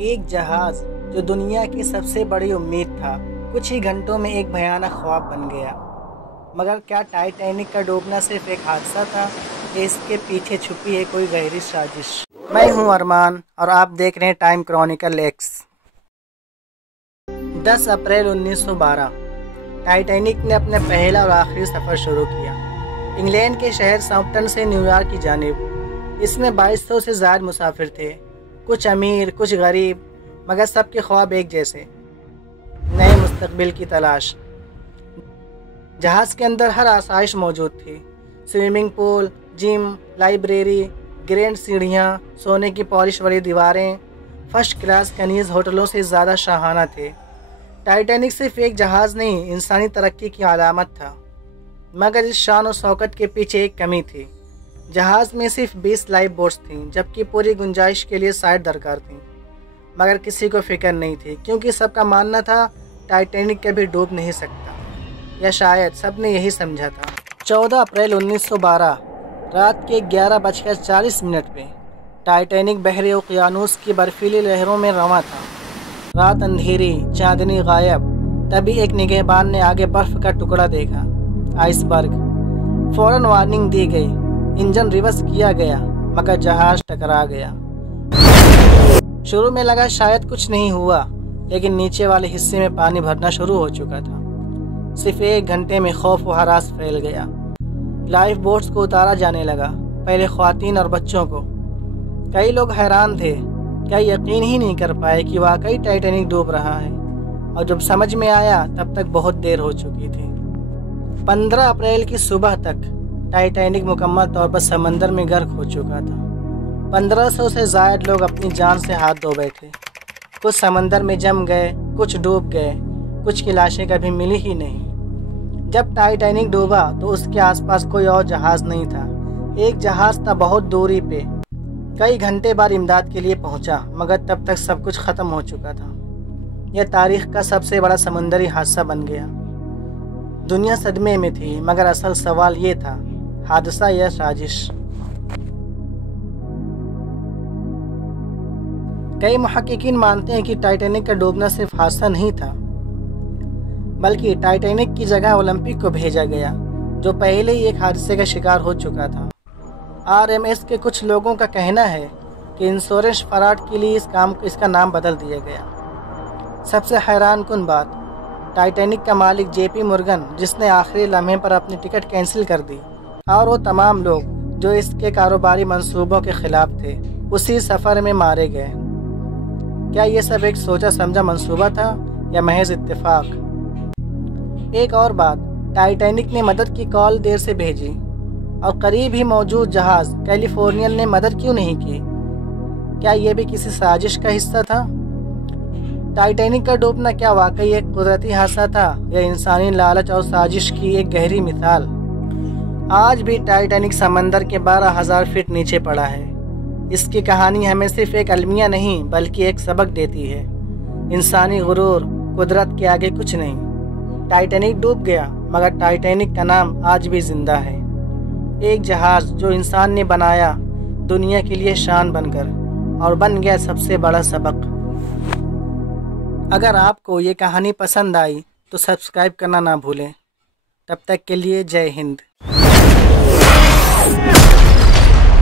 ایک جہاز جو دنیا کی سب سے بڑی امید تھا کچھ ہی گھنٹوں میں ایک بھیانک خواب بن گیا۔ مگر کیا ٹائٹینک کا ڈوبنا صرف ایک حادثہ تھا یا اس کے پیچھے چھپی ہے کوئی گہری سازش؟ میں ہوں ارمان اور آپ دیکھ رہے ہیں time chronicle x. 10 April 1912 Titanic نے اپنا پہلا اور آخری سفر شروع کیا، انگلینڈ کے شہر ساؤتھمپٹن سے نیو یارک کی جانب۔ اس میں 2200 سے زائد مسافر تھے، کچھ امیر کچھ غریب، مگر سب کے خواب ایک جیسے، نئے مستقبل کی تلاش۔ جہاز کے اندر ہر آسائش موجود تھی، سوئمنگ پول، جم، لائبریری، گرینڈ سیڑھیاں، سونے کی پالش والی دیواریں، فرسٹ کلاس کنیز ہوٹلوں سے زیادہ شاہانہ تھے۔ ٹائٹینک صرف ایک جہاز نہیں، انسانی ترقی کی علامت تھا۔ مگر اس شان و شوکت کے پیچھے ایک کمی تھی۔ جہاز میں صرف 20 لائف بوٹس تھیں، جبکہ پوری گنجائش کے لیے 60 درکار تھیں۔ مگر کسی کو فکر نہیں تھی، کیونکہ سب کا ماننا تھا ٹائٹینک کبھی ڈوب نہیں سکتا، یا شاید سب نے یہی سمجھا تھا۔ 14 اپریل 1912 رات کے 11:40 پہ ٹائٹینک بحر اوقیانوس کی برفیلی لہروں میں رواں تھا۔ رات اندھیری، چاندنی غائب، تبھی ایک نگہبان نے آگے برف کا ٹکڑا دیکھا، آئس برگ۔ فوراً وارننگ دی گئی، انجن ریورس کیا گیا، مگر جہاز ٹکرا گیا۔ شروع میں لگا شاید کچھ نہیں ہوا، لیکن نیچے والے حصے میں پانی بھرنا شروع ہو چکا تھا۔ صرف 1 گھنٹے میں خوف و ہراس پھیل گیا۔ لائف بوٹس کو اتارا جانے لگا، پہلے خواتین اور بچوں کو۔ کئی لوگ حیران تھے، کیا یقین ہی نہیں کر پائے کہ واقعی ٹائٹینک ڈوب رہا ہے، اور جب سمجھ میں آیا تب تک بہت دیر ہو چکی تھی۔ 15 اپریل کی صبح تک ٹائٹینک مکمل طور پر سمندر میں غرق ہو چکا تھا۔ 1500 سے زائد لوگ اپنی جان سے ہاتھ دھو بیٹھے، کچھ سمندر میں جم گئے، کچھ ڈوب گئے، کچھ کی لاشیں کبھی ملی ہی نہیں۔ جب ٹائٹینک ڈوبا تو اس کے آس پاس کوئی اور جہاز نہیں تھا۔ ایک جہاز تھا بہت دوری پہ، کئی گھنٹے بعد امداد کے لیے پہنچا، مگر تب تک سب کچھ ختم ہو چکا تھا۔ یہ تاریخ کا سب سے بڑا سمندری حادثہ بن گیا۔ دنیا صدمے میں تھی، مگر اصل سوال یہ تھا، حادثہ یا سازش؟ کئی محققین مانتے ہیں کہ ٹائٹینک کا ڈوبنا صرف حادثہ نہیں تھا، بلکہ ٹائٹینک کی جگہ اولمپک کو بھیجا گیا، جو پہلے ہی ایک حادثے کا شکار ہو چکا تھا۔ RMS کے کچھ لوگوں کا کہنا ہے کہ انشورنس فراڈ کے لیے اس کا نام بدل دیا گیا۔ سب سے حیران کن بات، ٹائٹینک کا مالک JP مورگن، جس نے آخری لمحے پر اپنی ٹکٹ کینسل کر دی، اور وہ تمام لوگ جو اس کے کاروباری منصوبوں کے خلاف تھے، اسی سفر میں مارے گئے۔ کیا یہ سب ایک سوچا سمجھا منصوبہ تھا یا محض اتفاق؟ ایک اور بات، ٹائٹینک نے مدد کی کال دیر سے بھیجی، اور قریب ہی موجود جہاز کیلیفورنین نے مدد کیوں نہیں کی؟ کیا یہ بھی کسی سازش کا حصہ تھا؟ ٹائٹینک کا ڈوبنا کیا واقعی ایک قدرتی حادثہ تھا یا انسانی لالچ اور سازش کی ایک گہری مثال؟ آج بھی ٹائٹینک سمندر کے 12,000 فٹ نیچے پڑا ہے۔ اس کی کہانی ہمیں صرف ایک المیہ نہیں بلکہ ایک سبق دیتی ہے۔ انسانی غرور، قدرت کے آگے کچھ نہیں۔ ٹائٹینک ڈوب گیا، مگر ٹائٹینک کا نام آج بھی زندہ ہے۔ ایک جہاز جو انسان نے بنایا، دنیا کے لیے شان بن کر، اور بن گیا سب سے بڑا سبق۔ اگر آپ کو یہ کہانی پسند آئی تو سبسکرائب کرنا نہ بھولیں۔ تب تک کے لیے جے ہند۔